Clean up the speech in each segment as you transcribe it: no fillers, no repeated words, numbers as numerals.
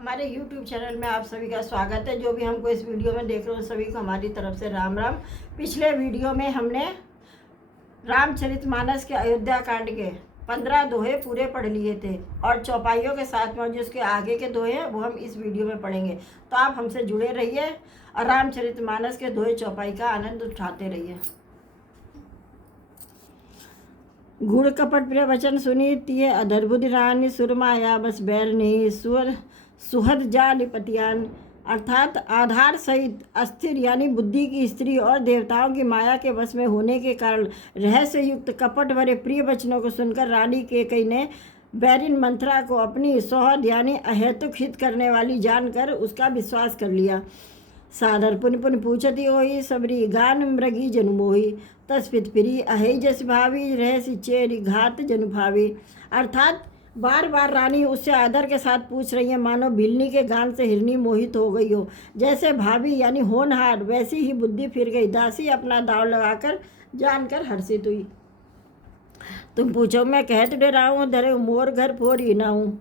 हमारे YouTube channel में आप सभी का स्वागत है। जो भी हमको इस वीडियो में देख रहे हो सभी को हमारी तरफ से राम राम। पिछले वीडियो में हमने रामचरितमानस के अयोध्या कांड के 15 दोहे पूरे पढ़ लिए थे और चौपाइयों के साथ में जो उसके आगे के दोहे हैं वो हम इस वीडियो में पढ़ेंगे। तो आप हमसे जुड़े रहिए और रामचरितमानस के दोहे चौपाई का आनंद उठाते रहिए। गुड़ कपट प्रिय वचन सुनी तिये अधर बुद्धि रानी सुरमाया बस बैर नहीं सुर सुहद जा निपतियान, अर्थात आधार सहित अस्थिर यानी बुद्धि की स्त्री और देवताओं की माया के वश में होने के कारण रहस्य युक्त कपट भरे प्रिय वचनों को सुनकर रानी केकई ने बैरिन मंथरा को अपनी सौहद यानी अहेतुक हित करने वाली जानकर उसका विश्वास कर लिया। सादर पुन पुन पूछती होई सबरी गान मृगी जनु मोही तस्पित फिरी अहे जस भावी रहसी चेरी घात जनु भावी, अर्थात बार बार रानी उससे आदर के साथ पूछ रही है मानो भिलनी के गान से हिरनी मोहित हो गई हो। जैसे भाभी यानी होनहार वैसी ही बुद्धि फिर गई। दासी अपना दाव लगाकर जानकर हर्षित हुई। तुम पूछो मैं कहत डराऊँ धरे मोर घर फोरी नाऊँ,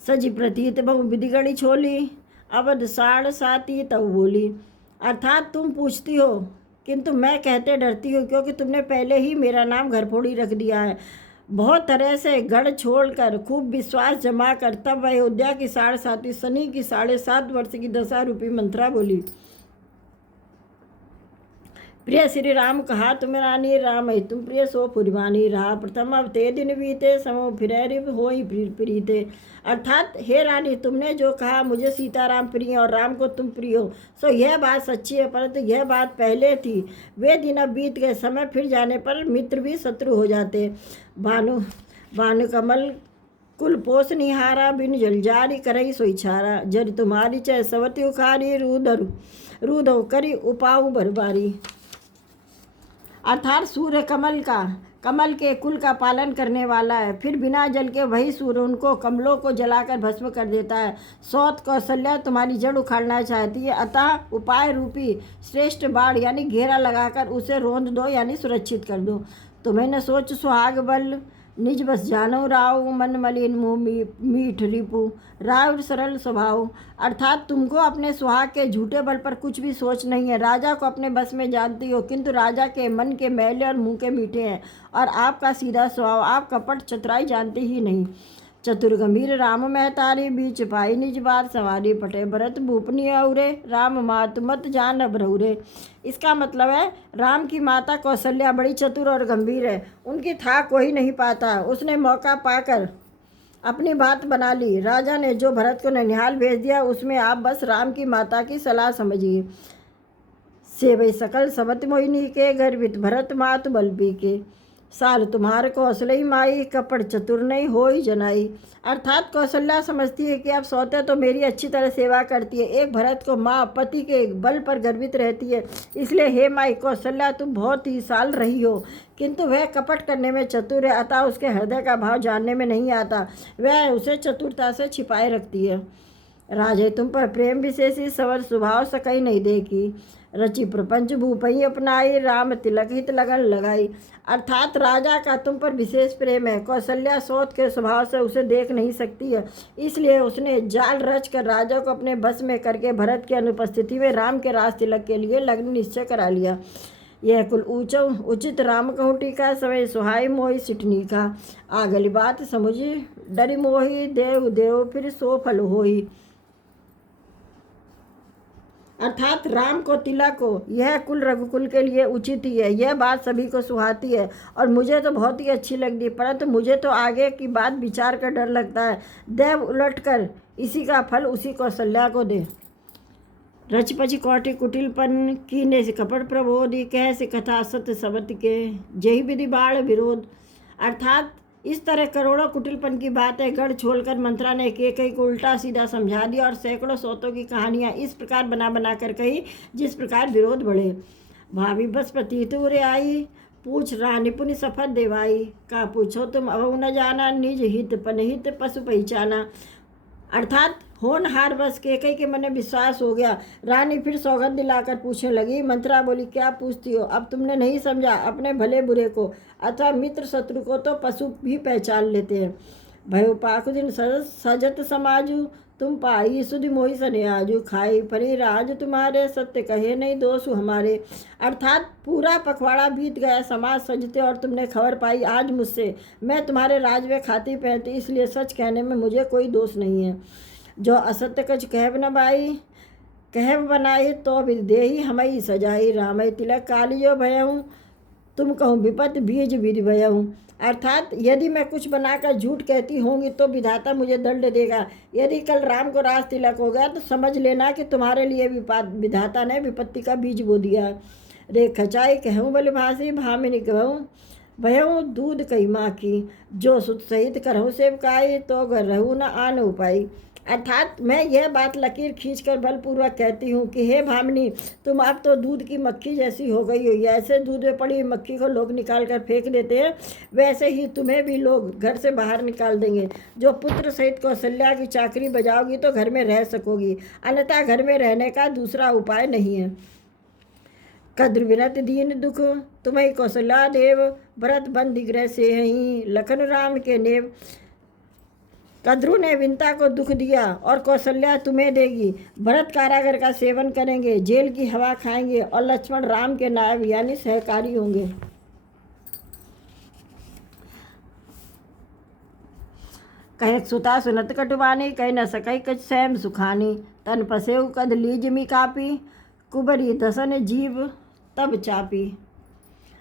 सजी प्रतीत बहु विधिगढ़ी छोली अवध साढ़ साती तब बोली, अर्थात तुम पूछती हो किंतु मैं कहते डरती हूँ क्योंकि तुमने पहले ही मेरा नाम घरफोड़ी रख दिया है। बहुत तरह से गढ़ छोड़कर खूब विश्वास जमा कर तब अयोध्या की 7.5 शनि की 7.5 वर्ष की दशा रूपी मंत्रा बोली। प्रिय श्री राम कहा तुम रानी राम है तुम प्रिय सो फुरवानी रहा प्रथम अब ते दिन बीते समो फिर होई प्रीते, अर्थात हे रानी तुमने जो कहा मुझे सीताराम प्रिय और राम को तुम प्रिय हो सो यह बात सच्ची है, परंतु यह बात पहले थी। वे दिन अब बीत गए, समय फिर जाने पर मित्र भी शत्रु हो जाते। भानु कमल कुल पोष निहारा बिन जलजारी करई सोई छारा, जर तुम्हारी चय सवती उखारी रूधो करी उपाऊ बरबारी, अर्थात सूर्य कमल के कुल का पालन करने वाला है। फिर बिना जल के वही सूर्य उनको कमलों को जलाकर भस्म कर देता है। सौत कौशल्या तुम्हारी जड़ उखाड़ना चाहती है, अतः उपाय रूपी श्रेष्ठ बाढ़ यानी घेरा लगाकर उसे रोंद दो यानी सुरक्षित कर दो। तुम्हें न सोच सुहाग बल निज बस जानो राव मन मलिन मुँह मीठ रिपु राव सरल स्वभाव, अर्थात तुमको अपने सुहाग के झूठे बल पर कुछ भी सोच नहीं है। राजा को अपने बस में जानती हो किंतु राजा के मन के मैले और मुंह के मीठे हैं और आपका सीधा स्वभाव, आप कपट चतुराई जानते ही नहीं। चतुर गंभीर राम महतारी बीच पाई निज बात सवारी पटे भरत भूपनी औरे राम मात मत जान अबरौरे, इसका मतलब है राम की माता कौशल्या बड़ी चतुर और गंभीर है, उनकी था कोई नहीं पाता। उसने मौका पाकर अपनी बात बना ली। राजा ने जो भरत को ननिहाल भेज दिया उसमें आप बस राम की माता की सलाह समझिए। सेवई सकल समत मोहिनी के गर्वित भरत मात बलबी के, साल तुम्हारे कौशलई माई कपड़ चतुर नहीं होई जनाई, अर्थात कौशल्या समझती है कि अब सौते तो मेरी अच्छी तरह सेवा करती है। एक भरत को माँ पति के बल पर गर्वित रहती है, इसलिए हे माई कौशल्या तुम बहुत ही साल रही हो किंतु वह कपट करने में चतुर है, अतः उसके हृदय का भाव जानने में नहीं आता, वह उसे चतुरता से छिपाए रखती है। राजे तुम पर प्रेम विशेषी सवर स्वभाव सकई नहीं देखी, रचि प्रपंच भूपई अपनाई राम तिलक हित लगन लगाई, अर्थात राजा का तुम पर विशेष प्रेम है। कौशल्या सौत के स्वभाव से उसे देख नहीं सकती है, इसलिए उसने जाल रच कर राजा को अपने बस में करके भरत की अनुपस्थिति में राम के राज तिलक के लिए लग्न निश्चय करा लिया। यह कुल ऊंचो उचित राम कहूटी का सवै सुहाई मोही सिटनी का, आगली बात समझ डरी मोही देव देव फिर सो फल होही, अर्थात राम को तिलक हो यह कुल रघुकुल के लिए उचित ही है। यह बात सभी को सुहाती है और मुझे तो बहुत ही अच्छी लगती है, परंतु मुझे तो आगे की बात विचार कर डर लगता है। देव उलट कर इसी का फल उसी कौशल्या को दे। रचपच कौटि कुटिलपन कीने से कपट प्रबोधि कह से कथा सत्य सबत के जही विधि बाढ़ विरोध, अर्थात इस तरह करोड़ों कुटिलपन की बात है। गढ़ छोड़कर मंत्रा ने केकई को उल्टा सीधा समझा दिया और सैकड़ों सौतों की कहानियाँ इस प्रकार बना कर कही जिस प्रकार विरोध बढ़े। भाभी बस प्रतीत उरे आई पूछ रानी पुनि सफल देवाई, का पूछो तुम अब न जाना निज हित पनहित पशु पहचाना, अर्थात होनहार बस केकई के मन में विश्वास हो गया। रानी फिर सौगंध दिलाकर पूछने लगी। मंत्रा बोली क्या पूछती हो, अब तुमने नहीं समझा अपने भले बुरे को, अथवा मित्र शत्रु को तो पशु भी पहचान लेते हैं। भयो पाखुदिन सजत समाजु तुम पाई सुधि मोहि सने आजू खाई परी राज तुम्हारे सत्य कहे नहीं दोष हमारे। अर्थात पूरा पखवाड़ा बीत गया, समाज सजते और तुमने खबर पाई आज मुझसे। मैं तुम्हारे राज में खाती पहनती, इसलिए सच कहने में मुझे कोई दोष नहीं है। जो असत्य कछ कहब न बाई, कहब बनाई तो भी देही हमई सजाई। रामई तिलक कालियो भयऊँ, तुम कहूँ विपत बीज विधि भयऊँ। अर्थात यदि मैं कुछ बनाकर झूठ कहती होंगी तो विधाता मुझे दंड देगा। यदि कल राम को राज तिलक हो गया तो समझ लेना कि तुम्हारे लिए विधाता ने विपत्ति का बीज बो दिया। रे खचाई कहूँ बल भाषी, भामिनी कहूँ भयऊँ दूध कई माँ की। जो सुत सहित करहूँ सेवकाई, तो घर रहूँ न आन उपाई। अर्थात मैं यह बात लकीर खींचकर बलपूर्वक कहती हूँ कि हे भामिनी, तुम अब तो दूध की मक्खी जैसी हो गई हो। ऐसे दूध में पड़ी मक्खी को लोग निकाल कर फेंक देते हैं, वैसे ही तुम्हें भी लोग घर से बाहर निकाल देंगे। जो पुत्र सहित कौशल्या की चाकरी बजाओगी तो घर में रह सकोगी, अन्यथा घर में रहने का दूसरा उपाय नहीं है। कद्र विनत दीन दुख तुम्हें कौशल्या देव, भरत बंदी गृह से ही लखन राम के नेव। कद्रु ने विंता को दुख दिया और कौशल्या तुम्हें देगी। भरत कारागार का सेवन करेंगे, जेल की हवा खाएंगे और लक्ष्मण राम के नायब यानी सहकारी होंगे। कहे सुता सुनत कटवानी, कह न सकई कछ सैम सुखानी। तन पसेउ कद लीज मी कापी, कुबरी दसन जीव तब चापी।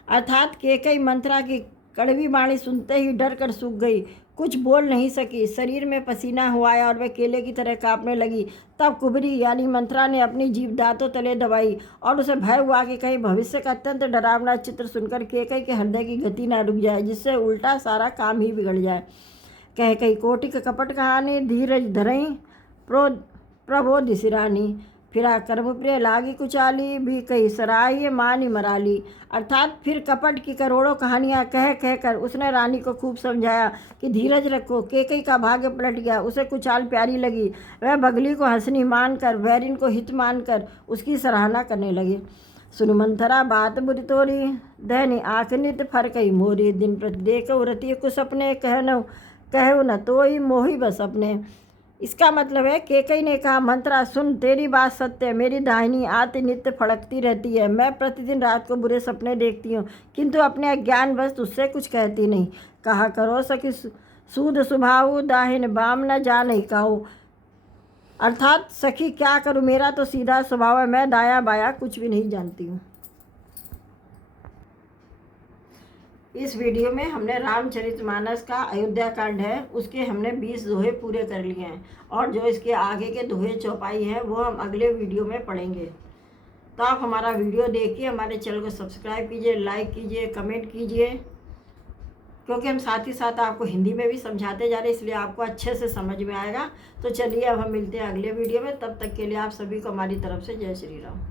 अर्थात केकई मंत्रा की कड़वी वाणी सुनते ही डर कर सूख गई, कुछ बोल नहीं सकी। शरीर में पसीना हुआया और वह केले की तरह कांपने लगी। तब कुबरी यानी मंत्रा ने अपनी जीभ दांतों तले दबाई और उसे भय हुआ कि कहीं भविष्य का अत्यंत डरावना चित्र सुनकर केकई के हृदय की गति न रुक जाए, जिससे उल्टा सारा काम ही बिगड़ जाए। कह कई कोटिक कपट कहानी, धीरज धरई प्रबोधि सिरानी। फिरा कर्म प्रिय लागी कुचाली, भी कई सराय मानी मराली। अर्थात फिर कपट की करोड़ों कहानियाँ कह कह कर उसने रानी को खूब समझाया कि धीरज रखो। केकई का भाग्य पलट गया, उसे कुचाल प्यारी लगी। वह बगली को हंसनी मानकर, बैरिन को हित मानकर उसकी सराहना करने लगी। सुनु मंथरा बात बुरी तोरी, दैनी आँख नित फरकई मोरी। दिन प्रति देखो रति कुछ अपने, कहु न तोई मोही बस अपने। इसका मतलब है केकई ने कहा, मंत्रा सुन, तेरी बात सत्य है। मेरी दाहिनी आंत नित्य फड़कती रहती है। मैं प्रतिदिन रात को बुरे सपने देखती हूँ, किंतु अपने अज्ञानवश उससे कुछ कहती नहीं। कहा करो सखी सूद सुभाऊ, दाहिन बाम न जान काऊ। अर्थात सखी क्या करूँ, मेरा तो सीधा स्वभाव है, मैं दाया बाया कुछ भी नहीं जानती हूँ। इस वीडियो में हमने रामचरितमानस का अयोध्या कांड है उसके हमने 20 दोहे पूरे कर लिए हैं, और जो इसके आगे के दोहे चौपाई हैं वो हम अगले वीडियो में पढ़ेंगे। तो आप हमारा वीडियो देखिए, हमारे चैनल को सब्सक्राइब कीजिए, लाइक कीजिए, कमेंट कीजिए, क्योंकि हम साथ ही साथ आपको हिंदी में भी समझाते जा रहे हैं, इसलिए आपको अच्छे से समझ में आएगा। तो चलिए अब हम मिलते हैं अगले वीडियो में, तब तक के लिए आप सभी को हमारी तरफ से जय श्री राम।